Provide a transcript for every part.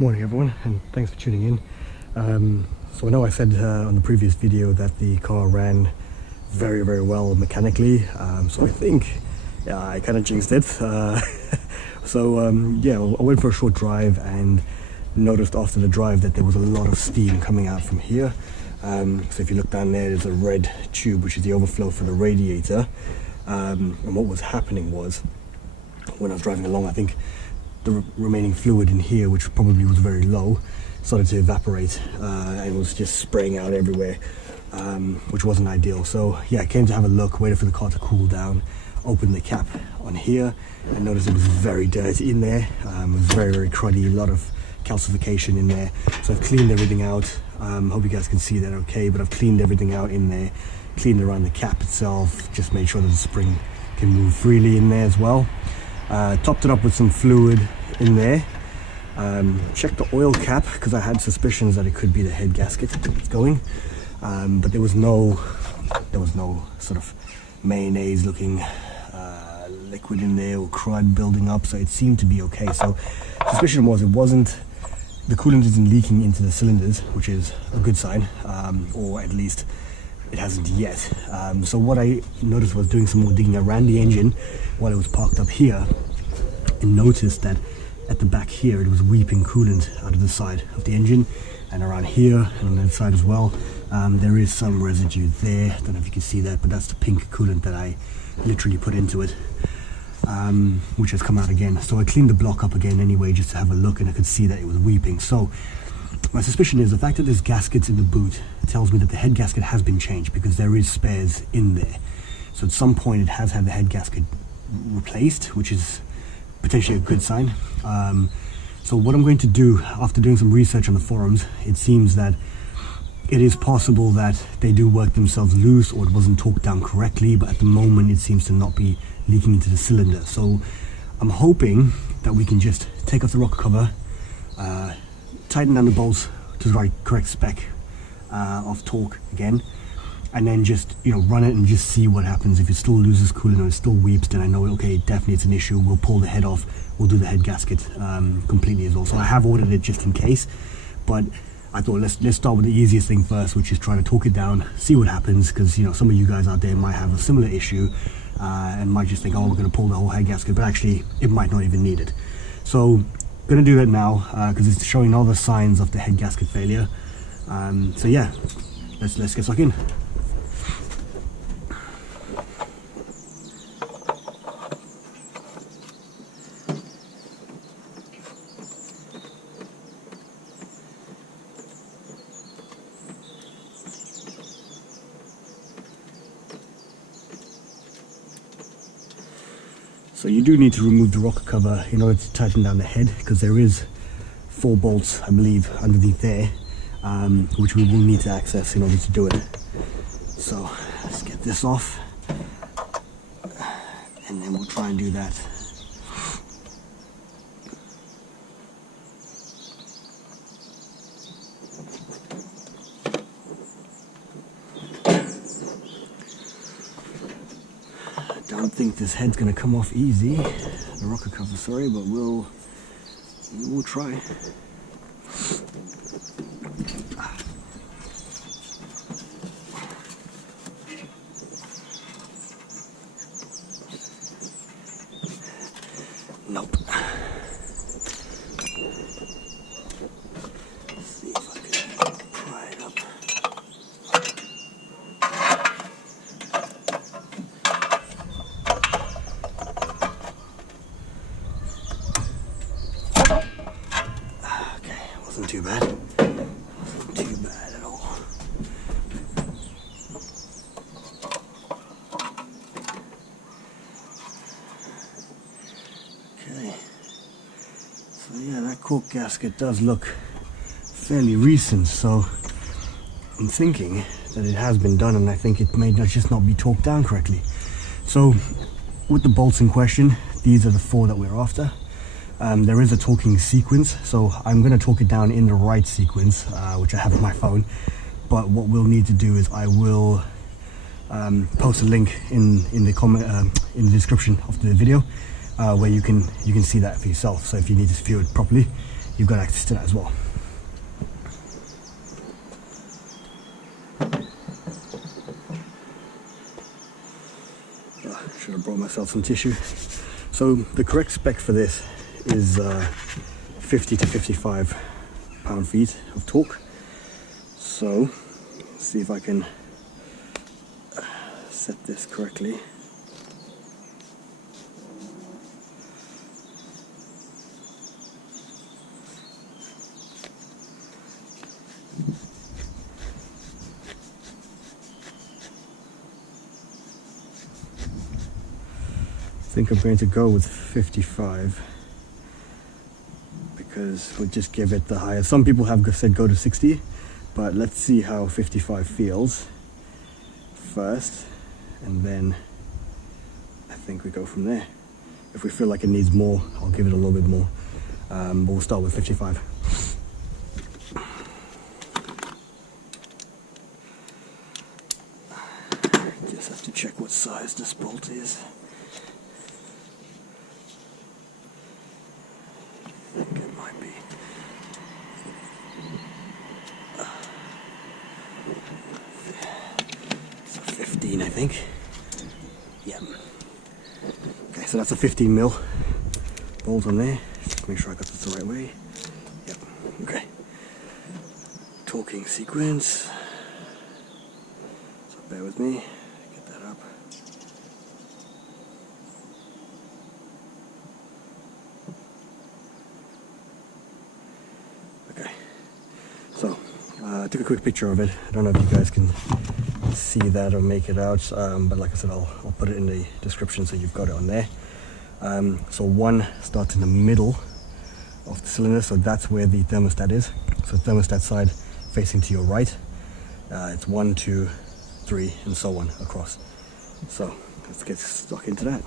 Morning everyone, and thanks for tuning in. So I know I said on the previous video that the car ran very well mechanically, so I think I kind of jinxed it. Yeah, I went for a short drive and noticed after the drive that there was a lot of steam coming out from here. So if you look down there, there's a red tube which is the overflow for the radiator, and what was happening was when I was driving along, I think the remaining fluid in here, which probably was very low, started to evaporate and was just spraying out everywhere, which wasn't ideal. So yeah, I came to have a look, waited for the car to cool down, opened the cap on here and noticed it was very dirty in there. It was very cruddy, a lot of calcification in there. So I've cleaned everything out. Hope you guys can see that okay, but I've cleaned everything out in there, cleaned around the cap itself, just made sure that the spring can move freely in there as well. Topped it up with some fluid in there. Checked the oil cap because I had suspicions that it could be the head gasket that's going, but there was no sort of mayonnaise looking liquid in there or crud building up, so it seemed to be okay. So suspicion was the coolant isn't leaking into the cylinders, which is a good sign, or at least it hasn't yet. So what I noticed was doing some more digging around the engine while it was parked up here, and noticed that at the back here it was weeping coolant out of the side of the engine, and around here and on that side as well. There is some residue there. I don't know if you can see that, but that's the pink coolant that I literally put into it, which has come out again. So I cleaned the block up again anyway just to have a look, and I could see that it was weeping. So my suspicion is the fact that there's gaskets in the boot tells me that the head gasket has been changed, because there is spares in there. So at some point it has had the head gasket replaced, which is potentially a good sign. So what I'm going to do, after doing some research on the forums, it seems that it is possible that they do work themselves loose, or it wasn't torqued down correctly, but at the moment it seems to not be leaking into the cylinder. So I'm hoping that we can just take off the rocker cover, tighten down the bolts to the correct spec of torque again, and then just, you know, run it and just see what happens. If it still loses coolant or it still weeps, then I know, okay, definitely it's an issue. We'll pull the head off, we'll do the head gasket completely as well. So I have ordered it just in case, but I thought let's start with the easiest thing first, which is try to torque it down, see what happens, because, you know, some of you guys out there might have a similar issue and might just think, oh, we're going to pull the whole head gasket, but actually it might not even need it. So going to do that now because it's showing all the signs of the head gasket failure. So yeah, let's get stuck in. So you do need to remove the rocker cover in order to tighten down the head, because there is 4 bolts, I believe, underneath there, which we will need to access in order to do it. So let's get this off, and then we'll try and do that. I don't think this head's going to come off easy, the rocker cover, sorry, but we'll try. Nope. Let's see if I can pry it up. Wasn't too bad. Wasn't too bad at all. Okay. So yeah, that cork gasket does look fairly recent, so I'm thinking that it has been done, and I think it may just not be torqued down correctly. So with the bolts in question, these are the 4 that we're after. There is a torquing sequence, so I'm going to torque it down in the right sequence, which I have on my phone. But what we'll need to do is I will post a link in the comment in the description of the video where you can see that for yourself. So if you need to view it properly, you've got access to that as well. Should have brought myself some tissue. So the correct spec for this is 50 to 55 pound-feet of torque. So let's see if I can set this correctly. I think I'm going to go with 55 because we'll just give it the highest. Some people have said go to 60, but let's see how 55 feels first, and then I think we go from there. If we feel like it needs more, I'll give it a little bit more, but we'll start with 55. Just have to check what size this bolt is. I think it might be 15, I think. Yeah. Okay, so that's a 15 mil bolt on there. Just make sure I got this the right way. Yep. Okay. Torquing sequence. So bear with me. Get that up. Okay. So I took a quick picture of it. I don't know if you guys can see that or make it out, but like I said, I'll put it in the description so you've got it on there. So one starts in the middle of the cylinder, so that's where the thermostat is. So thermostat side facing to your right. It's 1, 2, 3, and so on across. So let's get stuck into that.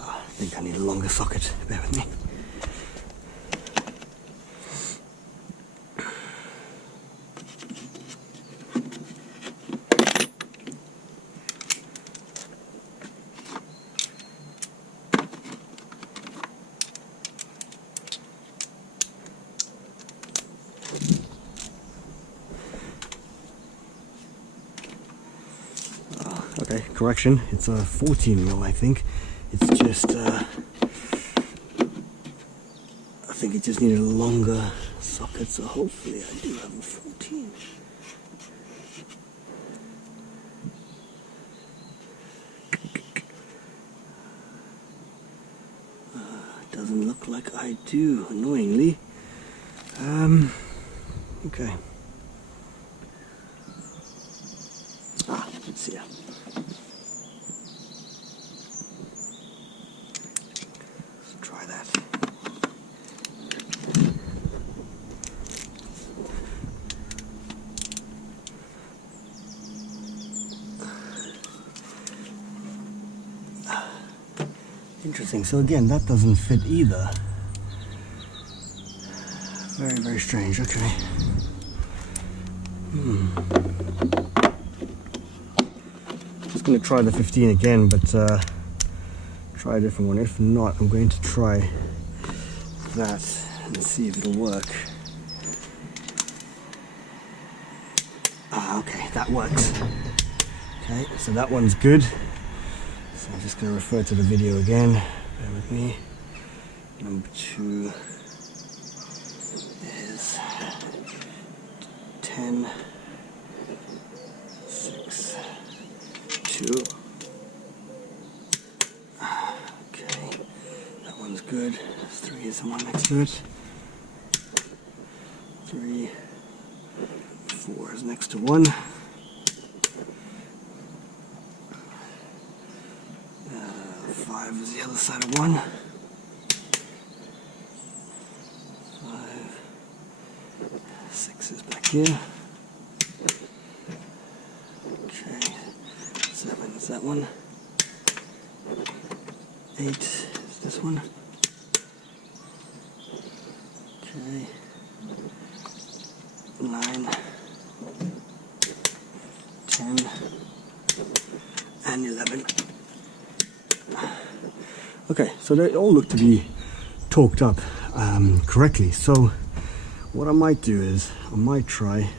I think I need a longer socket, bear with me. Okay, correction, it's a 14 mil, I think. It's just, I think it just needed a longer socket, so hopefully I do have a 14. Doesn't look like I do, annoyingly. Okay. Let's see here. Try that. Interesting. So again, that doesn't fit either. Very, very strange. Okay. Just going to try the 15 again, but try a different one. If not, I'm going to try that and see if it'll work. Okay, that works. Okay, so that one's good. So I'm just going to refer to the video again. Bear with me. Number 2 is 10, 6, 2. Okay, that one's good. 3 is the one next to it. 3, 4 is next to 1. 5 is the other side of 1. 5, 6 is back here. Okay, 7 is that one. 8 is this one. Okay. 9, 10, and 11. Okay, so they all look to be torqued up correctly. So what I might do is I might try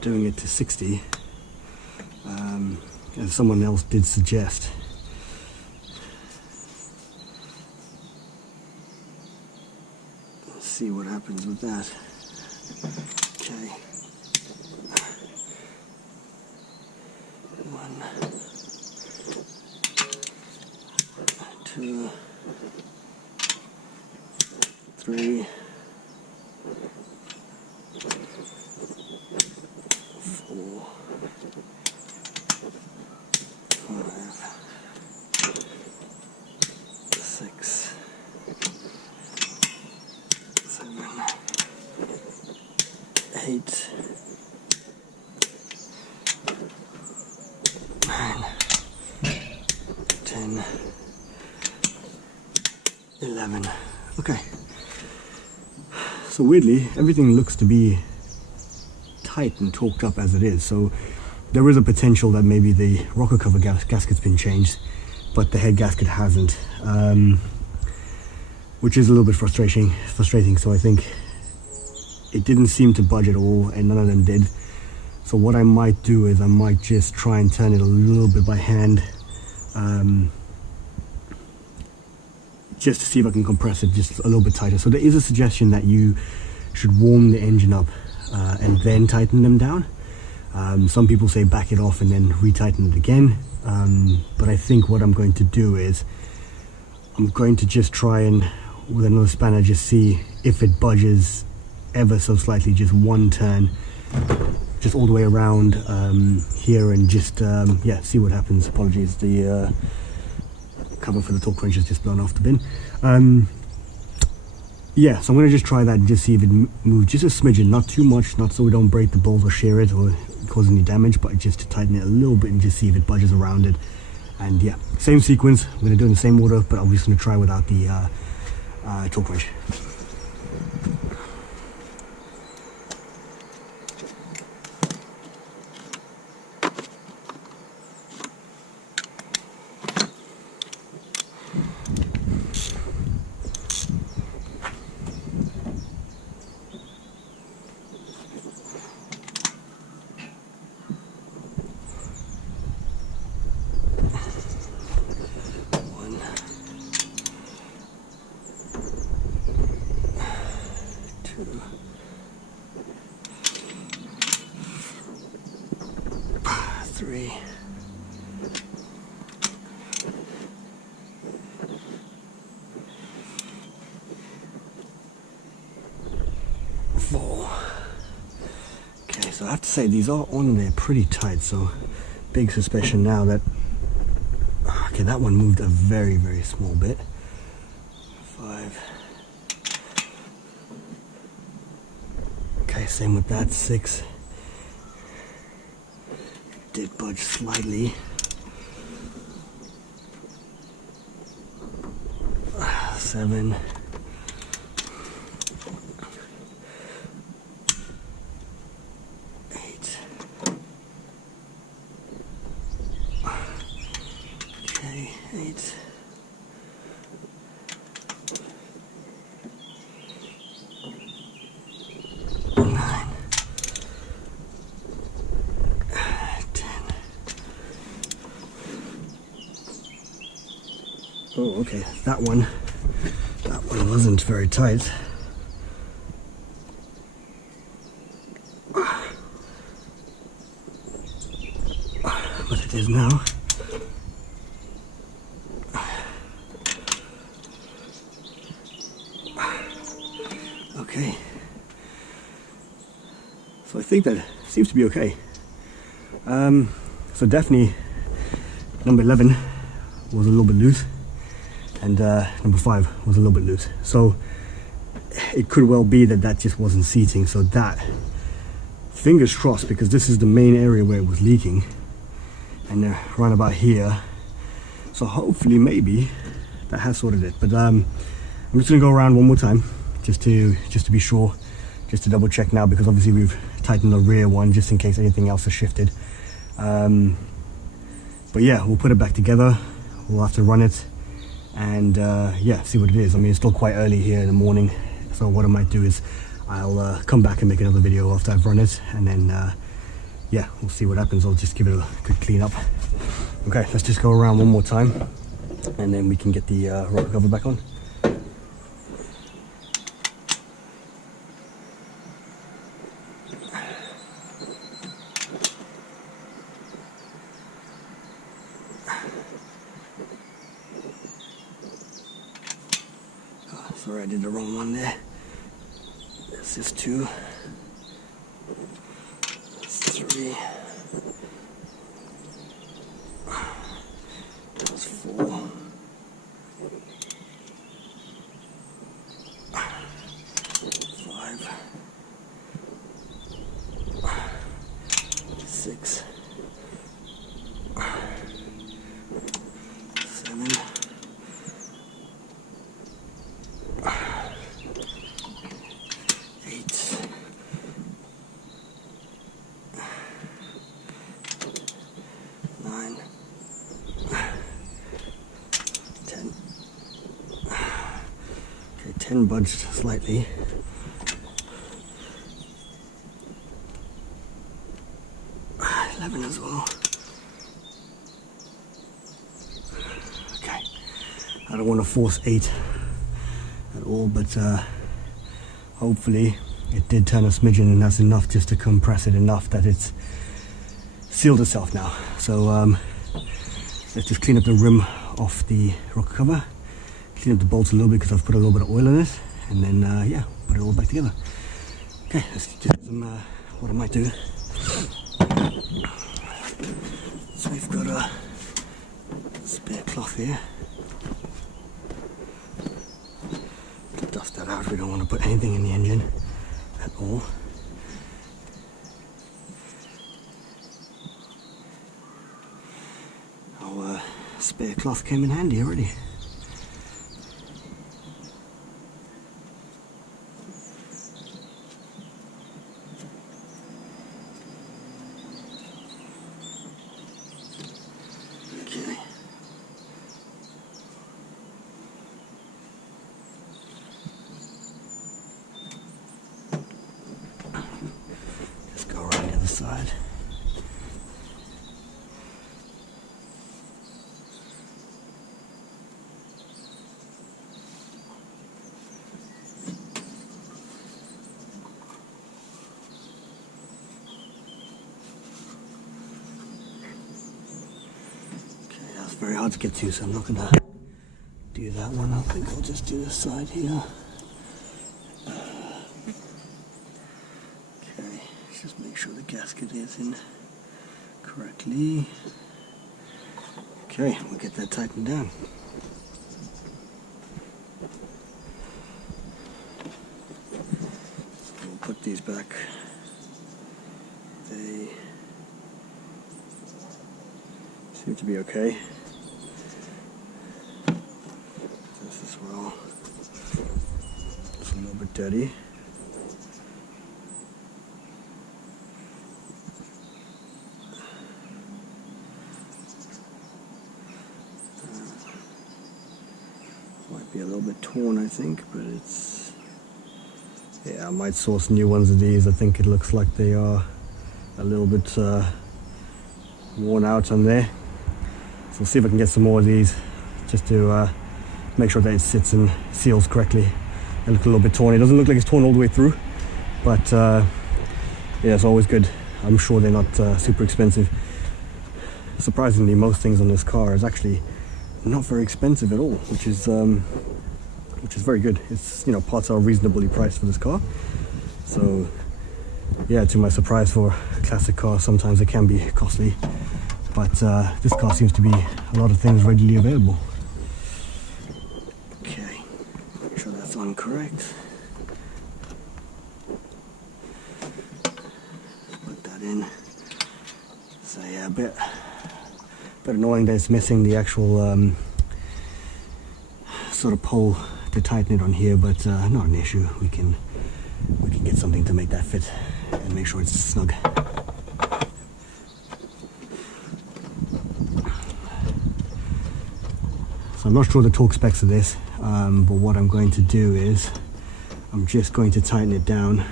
doing it to 60, as someone else did suggest. Let's see what happens with that. Okay. 1, 2, 3, 4, 5, 6, 7, 8, 9, 10, 11. Okay. So weirdly, everything looks to be tight and torqued up as it is. So there is a potential that maybe the rocker cover gasket's been changed, but the head gasket hasn't, which is a little bit frustrating. So I think it didn't seem to budge at all, and none of them did. So what I might do is I might just try and turn it a little bit by hand, just to see if I can compress it just a little bit tighter. So there is a suggestion that you should warm the engine up and then tighten them down. Some people say back it off and then retighten it again, but I think what I'm going to do is I'm going to just try and with another spanner just see if it budges ever so slightly, just one turn, just all the way around here, and just yeah, see what happens. Apologies, the cover for the torque wrench has just blown off the bin. Yeah, so I'm going to just try that and just see if it moves just a smidgen, not too much, not so we don't break the bolts or shear it or cause any damage, but just to tighten it a little bit and just see if it budges around it. And yeah, same sequence, I'm going to do it in the same order, but I'm just going to try without the torque wrench. Three, 4. Okay, so I have to say these are on there pretty tight, so big suspicion now that, okay, that one moved a very, very small bit. 5. Okay, same with that. 6. Did budge slightly. 7. 8. Okay, 8. 9. Oh, okay, that one wasn't very tight. But it is now. Okay. So I think that seems to be okay. So definitely number 11 was a little bit loose, and number 5 was a little bit loose. So it could well be that that just wasn't seating. So that, fingers crossed, because this is the main area where it was leaking, and right about here. So hopefully maybe that has sorted it. But I'm just gonna go around one more time just to be sure, just to double check now, because obviously we've tightened the rear one just in case anything else has shifted. But yeah, we'll put it back together. We'll have to run it and yeah, see what it is. I mean, it's still quite early here in the morning, so what I might do is I'll come back and make another video after I've run it, and then yeah, we'll see what happens. I'll just give it a quick clean up. Okay, let's just go around one more time and then we can get the rocker cover back on. Oh, sorry, I did the wrong one there. This is 2. That's 3. That's 4. 5. 6. 7. 8. 9. 10. Okay, 10 budged slightly. 11 as well. Okay, I don't want to force 8 at all, but hopefully it did turn a smidgen, and that's enough just to compress it enough that it's sealed itself now. So let's just clean up the rim off the rocker cover, clean up the bolts a little bit because I've put a little bit of oil in it, and then yeah, put it all back together. Okay, let's just do some what I might do. So we've got a spare cloth here to dust that out. We don't want to put anything in the engine at all. Our spare cloth came in handy already. Side. Okay, that's very hard to get to, so I'm not gonna do that one. I think I'll just do this side here. Just make sure the gasket is in correctly. Okay, we'll get that tightened down. So we'll put these back. They seem to be okay. This as well. It's a little bit dirty. Might be a little bit torn, I think, but it's, yeah, I might source new ones of these. I think it looks like they are a little bit worn out on there. So we'll see if I can get some more of these just to make sure that it sits and seals correctly. They look a little bit torn. It doesn't look like it's torn all the way through, but yeah, it's always good. I'm sure they're not super expensive. Surprisingly, most things on this car is actually not very expensive at all, which is very good. It's, you know, parts are reasonably priced for this car. So yeah, to my surprise, for a classic car, sometimes it can be costly, but this car seems to be a lot of things readily available. Okay, make sure that's on correct. Put that in. So yeah, a bit annoying that it's missing the actual sort of pole to tighten it on here, but not an issue. We can get something to make that fit and make sure it's snug. So I'm not sure the torque specs of this, but what I'm going to do is I'm just going to tighten it down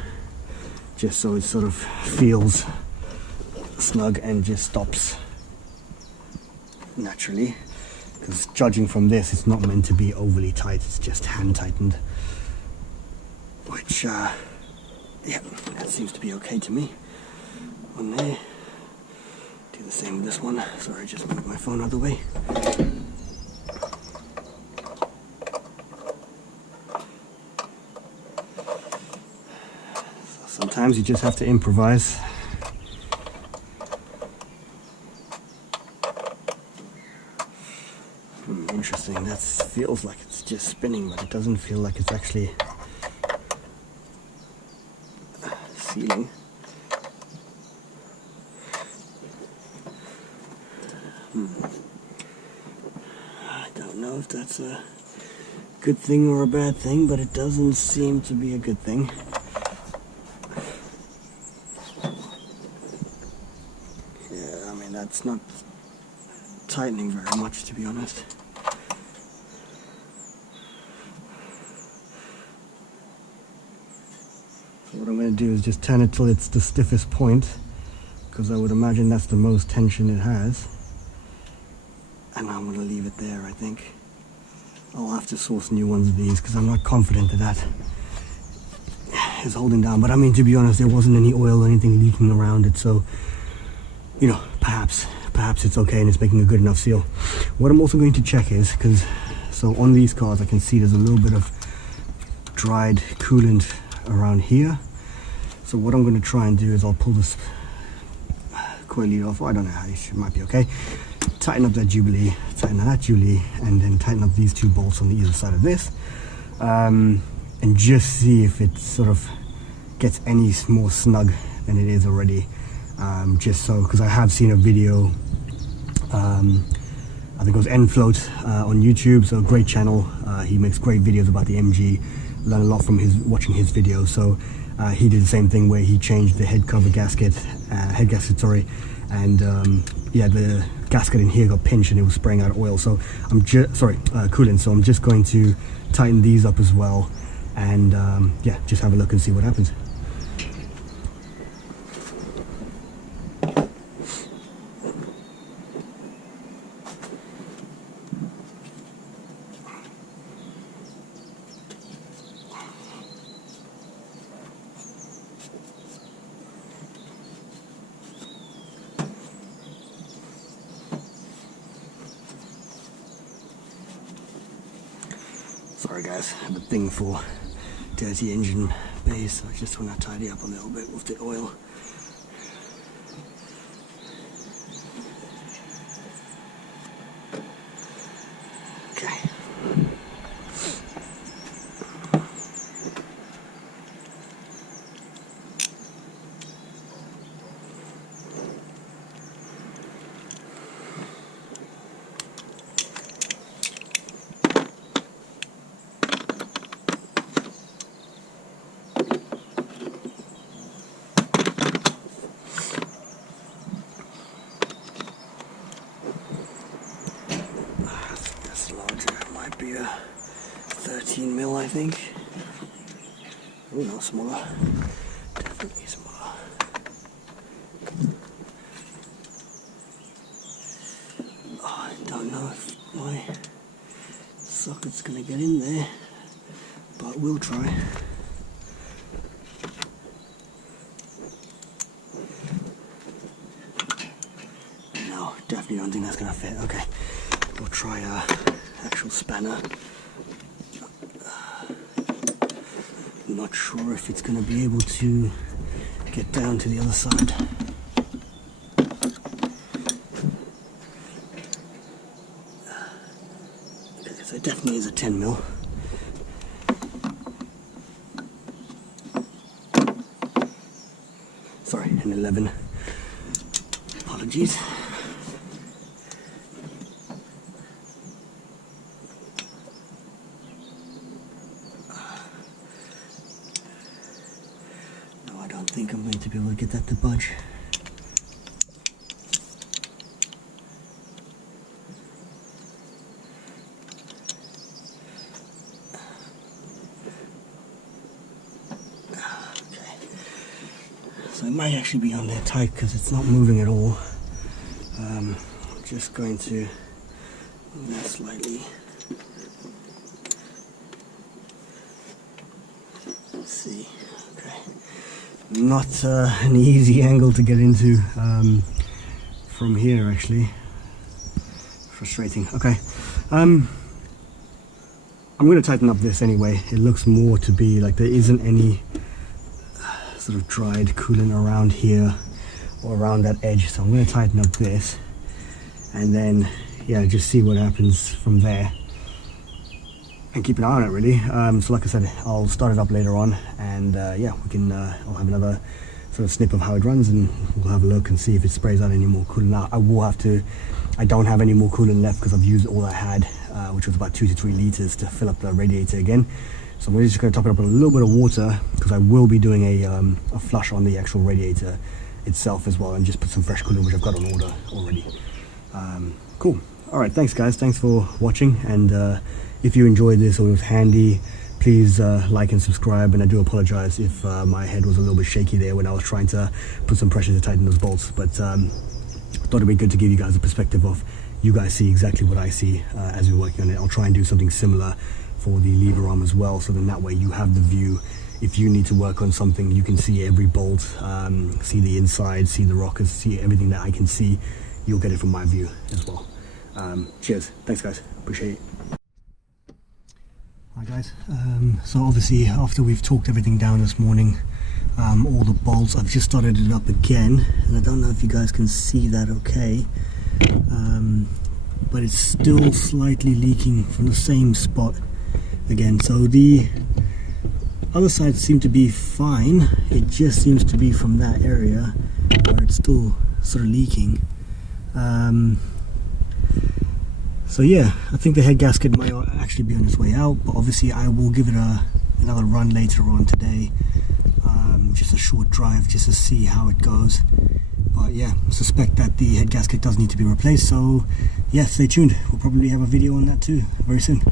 just so it sort of feels snug and just stops naturally, because judging from this, it's not meant to be overly tight, it's just hand tightened, which yeah, that seems to be okay to me. One there. Do the same with this one. Sorry, just move my phone out of the way. So sometimes you just have to improvise. Interesting, that feels like it's just spinning, but it doesn't feel like it's actually sealing. I don't know if that's a good thing or a bad thing, but it doesn't seem to be a good thing. Yeah, I mean, that's not tightening very much, to be honest. So what I'm going to do is just turn it till it's the stiffest point, because I would imagine that's the most tension it has. And I'm going to leave it there, I think. I'll have to source new ones of these because I'm not confident that that is holding down. But I mean, to be honest, there wasn't any oil or anything leaking around it, so, you know, perhaps it's okay and it's making a good enough seal. What I'm also going to check is, so on these cars I can see there's a little bit of dried coolant around here. So what I'm going to try and do is I'll pull this coil lead off. I don't know how, it might be okay. Tighten up that Jubilee, tighten that Jubilee, and then tighten up these two bolts on the either side of this, and just see if it sort of gets any more snug than it is already. Just so, because I have seen a video, I think it was N-Float on YouTube, so great channel. He makes great videos about the MG. Learn a lot from watching his videos. So he did the same thing where he changed the head gasket, and yeah, the gasket in here got pinched and it was spraying out oil. So I'm just coolant. So I'm just going to tighten these up as well, and yeah, just have a look and see what happens. Sorry guys, I have a thing for dirty engine bays, so I just want to tidy up a little bit with the oil. Okay. Be a 13 mil, I think. Oh no, smaller. Definitely smaller. Oh, I don't know if my socket's gonna get in there, but we'll try. No, definitely don't think that's gonna fit. Okay, we'll try actual spanner. Not sure if it's going to be able to get down to the other side. Because it definitely is a 10 mil. Sorry, an 11. Apologies. I think I'm going to be able to get that to budge. might actually be on there tight because it's not moving at all. Just going to move that slightly. Let's see. Okay. Not an easy angle to get into from here, actually. Frustrating. Okay. I'm going to tighten up this anyway. It looks more to be like there isn't any sort of dried coolant around here or around that edge, so I'm going to tighten up this and then yeah, just see what happens from there and keep an eye on it really. So like I said, I'll start it up later on, and yeah, we can I'll have another sort of snip of how it runs, and we'll have a look and see if it sprays out any more coolant. Now I don't have any more coolant left because I've used all I had, which was about 2 to 3 liters to fill up the radiator again. So I'm just going to top it up with a little bit of water because I will be doing a flush on the actual radiator itself as well, and just put some fresh coolant which I've got on order already. Cool. Alright, thanks guys, thanks for watching, and if you enjoyed this or it was handy, please like and subscribe, and I do apologize if my head was a little bit shaky there when I was trying to put some pressure to tighten those bolts, but I thought it'd be good to give you guys a perspective of you guys see exactly what I see as we're working on it. I'll try and do something similar for the lever arm as well, so then that way you have the view. If you need to work on something, you can see every bolt, see the inside, see the rockers, see everything that I can see. You'll get it from my view as well. Cheers. Thanks guys. Appreciate it. Hi guys. So obviously after we've talked everything down this morning, all the bolts, I've just started it up again, and I don't know if you guys can see that okay, but it's still slightly leaking from the same spot again. So the other side seemed to be fine, it just seems to be from that area where it's still sort of leaking. So yeah, I think the head gasket might actually be on its way out, but obviously I will give it another run later on today, just a short drive just to see how it goes. But yeah, suspect that the head gasket does need to be replaced, so yeah, stay tuned. We'll probably have a video on that too very soon.